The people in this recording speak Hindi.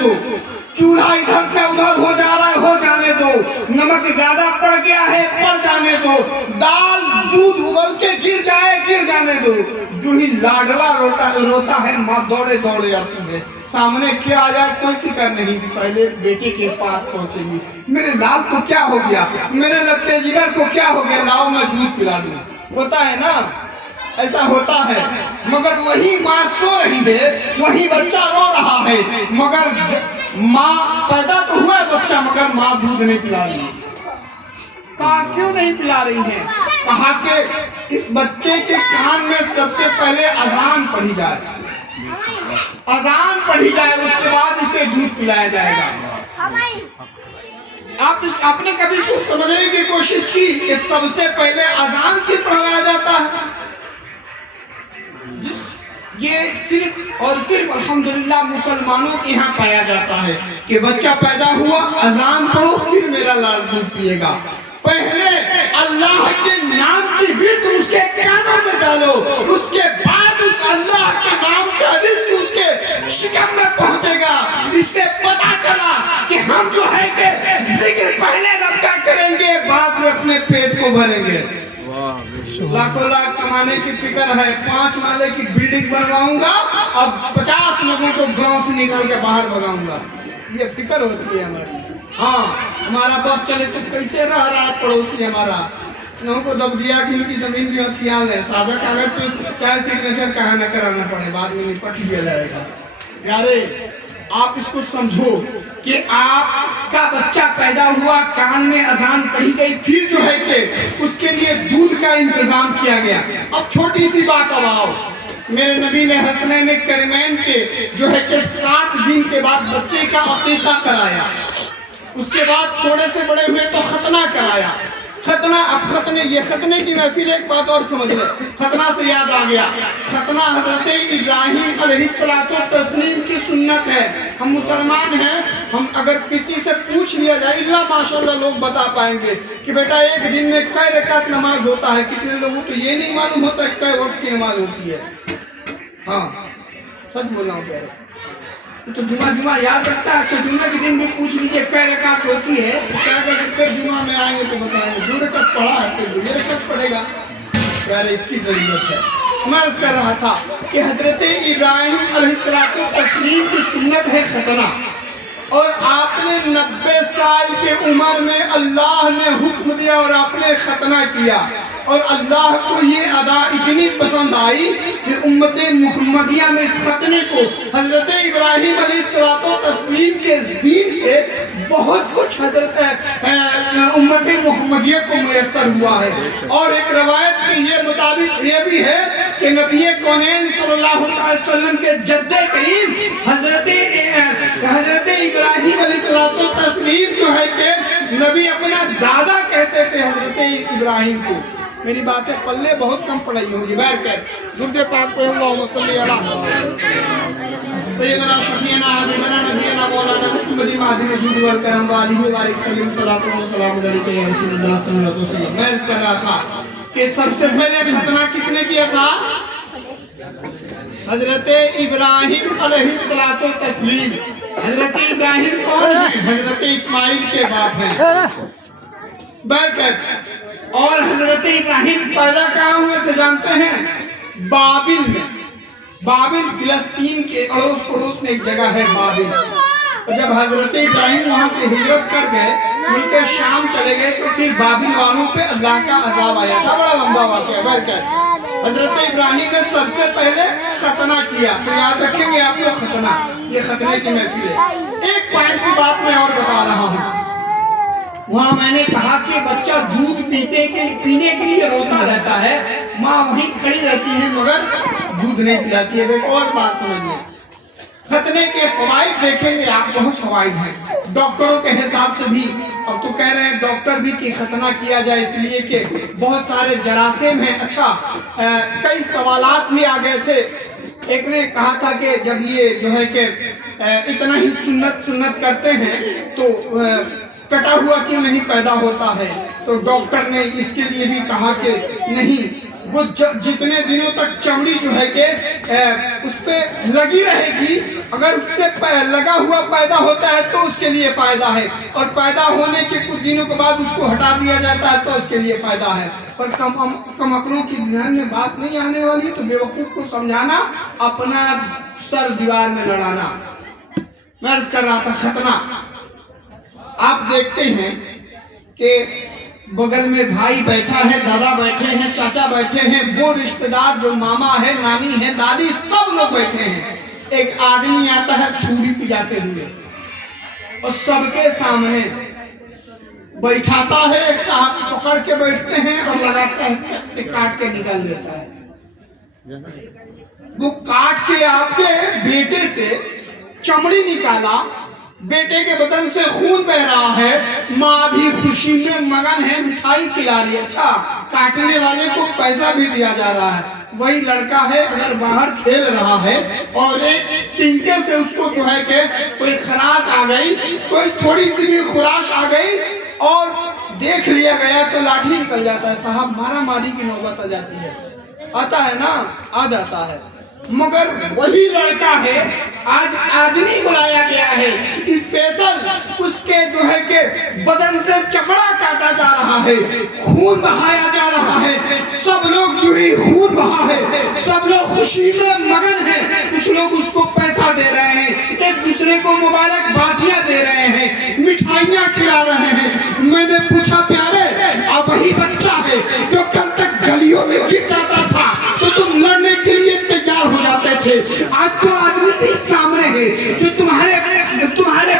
दो, चूल्हा इधर से उधर हो जा रहा है, हो जाने दो, नमक ज्यादा पड़ गया है, पड़ जाने दो, दाल दूध उबल के गिर जाए, गिर जाने दो। जो ही लाडला रोता है, माँ दौड़े दौड़े आती है, सामने क्या आ जाए कोई फिक्र नहीं, पहले बेटे के पास पहुंचेगी। मेरे लाल को क्या हो गया, मेरे लगते जिगर को क्या हो गया, लाओ मैं दूध पिला दूं। होता है ना, ऐसा होता है। मगर वही माँ सो रही है, वही बच्चा रो रहा है, मगर माँ पैदा तो हुआ है बच्चा, मगर माँ दूध नहीं पिला रही। कहा क्यों नहीं पिला रही है? कहा कि इस बच्चे के कान में सबसे पहले अजान पढ़ी जाए, अजान पढ़ी जाए, उसके बाद इसे दूध पिलाया जाएगा। आपने कभी सोच समझने की कोशिश की कि सबसे पहले अजान क्यों पढ़ाया जाता है? ये सिर्फ और सिर्फ अल्हम्दुलिल्लाह मुसलमानों के यहाँ पाया जाता है कि बच्चा पैदा हुआ, अजान पढ़ो, फिर मेरा लाल दूध पिएगा। पहले अल्लाह के नाम की विर्द उसके कानों में डालो, उसके बाद उस अल्लाह के नाम का रिज़्क उसके शिकम में पहुंचेगा। इससे पता चला कि हम जो है कि जिक्र पहले रब का करेंगे, बाद में अपने पेट को भरेंगे। लाखों लाख कमाने की फिक्र है, 5 माले की बिल्डिंग बनवाऊंगा, अब 50 लोगों को गांव से निकाल के बाहर भगाऊंगा, ये फिक्र होती है हमारी। हाँ, हमारा बस चले तो कैसे रह रहा है पड़ोसी हमारा, लोगों को दब दिया कि इनकी जमीन भी हथियार है, सादा कागज पे चाहे सिग्नेचर कहा न कराना पड़े, बाद में निपट लिया जाएगा। यारे आप इसको समझो कि आपका बच्चा पैदा हुआ, कान में अजान पढ़ी गई, फिर जो है कि उसके लिए दूध का इंतजाम किया गया। अब छोटी सी बात, अब आओ, मेरे नबी ने हसनैन करीमैन के जो है कि 7 दिन के बाद बच्चे का अकीका कराया, उसके बाद थोड़े से बड़े हुए तो खतना कराया। खतना, अब खतने, ये खतने की महफिल, एक बात और समझ ले, खतना से याद आ गया, खतना हजरत इब्राहिम अलैहिस्सलातु तस्लीम की सुन्नत है। हम मुसलमान हैं, हम अगर किसी से पूछ लिया जाए, इल्ला माशाअल्लाह लोग बता पाएंगे कि बेटा एक दिन में कै रकात नमाज होता है, कितने लोगों को ये नहीं मालूम होता है कै वक्त की नमाज होती है। हाँ, सच बोल रहा हूँ प्यारे, तो जुमा याद रखता है। अच्छा, जुमा के दिन भी पूछ लीजिए कै रकात होती है, क्या कर फिर जुमा में आएंगे तो बताएंगे 2 रकात पढ़ा है, फिर 2 रकात पढ़ेगा। प्यारे इसकी जरूरत है। मैं अर्ज कर रहा था कि हजरत इब्राहिम अलैहिस्सलातु तस्लीम की सुन्नत है खतना, और आपने 90 साल के उम्र में अल्लाह ने हुक्म दिया और आपने खतना किया, और अल्लाह को ये अदा इतनी पसंद आई कि उम्मत मुहम्मदिया में इस खतने को हजरत इब्राहिम अलैहिस्सलातु तस्लीम के दीन से बहुत कुछ हजरत उम्मत मुहम्मदिया को मुयस्सर हुआ है। और एक रवायत के ये मुताबिक ये भी है कि नबी कौनैन सल्लल्लाहु अलैहि वसल्लम के जद्दे करीम हजरत इब्राहिम अलैहिस्सलातु तस्लीम जो है कि नबी अपना दादा कहते थे हजरत इब्राहिम को। मेरी बातें पल्ले बहुत कम पढ़ाई होंगी, बैठ कर दुर्दे पाक पे अल्लाहुम्मा सल्ली अला सय्यदना शफीना हबीबना नबीना मौलाना मुहम्मद महदी वजूद वल करम व आलिहि व बारिक सल्लम सलातो व सलाम अलैका या रसूलुल्लाह सल्लल्लाहु अलैहि वसल्लम। मैं इस कर रहा था कि सबसे पहले खतना किसने किया था? हजरत इब्राहिम अलैहिस्सलातु तस्लीम। हजरत इब्राहिम कौन है? हजरत इस्माइल के बाप हैं। बैठ और हजरत इब्राहिम पैदा कहाँ हुए थे जानते हैं? बाबिल में। बाबिल फिलिस्तीन के अड़ोस पड़ोस में एक जगह है बाबिल। तो जब हजरत इब्राहिम वहां से हिजरत कर गए, उनके शाम चले गए, तो फिर बाबिल वालों पे अल्लाह का अजाब आया था। बड़ा लंबा वाक़या है। हजरत इब्राहिम ने सबसे पहले खतना किया, तो याद रखेंगे आप लोग खतना, ये खतने की महफिल है। एक पॉइंट की बात मैं और बता रहा हूँ, वहाँ मैंने कहा कि बच्चा दूध पीने के लिए रोता रहता है, माँ वहीं खड़ी रहती है मगर दूध नहीं पिलाती है। एक और बात समझिए, खतने के फवाइद देखेंगे आप, बहुत फवाइद हैं। डॉक्टरों के हिसाब से भी अब तो कह रहे हैं डॉक्टर भी कि खतना किया जाए, इसलिए कि बहुत सारे जरासीम हैं। अच्छा, कई सवालात भी आ गए थे। एक ने कहा था कि जब ये जो है कि इतना ही सुन्नत करते हैं तो कटा हुआ क्यों नहीं पैदा होता है? तो डॉक्टर ने इसके लिए भी कहा कि नहीं, वो जितने दिनों तक चमड़ी जो है कि उस पे लगी रहेगी, अगर उससे लगा हुआ पैदा होता है तो उसके लिए फायदा है, और पैदा होने के कुछ दिनों के बाद उसको हटा दिया जाता है तो उसके लिए फायदा है। पर कमकलों की ध्यान में बात नहीं आने वाली, तो बेवकूफ को समझाना, अपना सर दीवार में लड़ाना। मैं अर्ज कर रहा था खतना, आप देखते हैं कि बगल में भाई बैठा है, दादा बैठे हैं, चाचा बैठे हैं, वो रिश्तेदार जो मामा है, नानी है, दादी, सब लोग बैठे हैं। एक आदमी आता है छुरी पिजाते हुए और सबके सामने बैठाता है, एक साहब पकड़ के बैठते हैं और लगाता है, कैसे काट के निकाल देता है। वो काट के आपके बेटे से चमड़ी निकाला, बेटे के बदन से खून बह रहा है, माँ भी खुशी में मगन है, मिठाई खिला रही है, अच्छा काटने वाले को पैसा भी दिया जा रहा है। वही लड़का है अगर बाहर खेल रहा है और एक तिनके से उसको जो है कि कोई खराश आ गई, कोई थोड़ी सी भी खुराश आ गई और देख लिया गया तो लाठी निकल जाता है, साहब मारा मारी की नौबत आ जाती है, आता है ना, आ जाता है। मगर वही लड़का है, आज आदमी बुलाया गया है स्पेशल, उसके जो है कि बदन से चमड़ा काटा जा रहा है, खून बहाया जा रहा है, सब लोग जो ही खून बहा है, सब लोग खुशी में मगन है, कुछ लोग उसको पैसा दे रहे हैं, एक दूसरे को मुबारकबादियां दे रहे हैं, मिठाइयां खिला रहे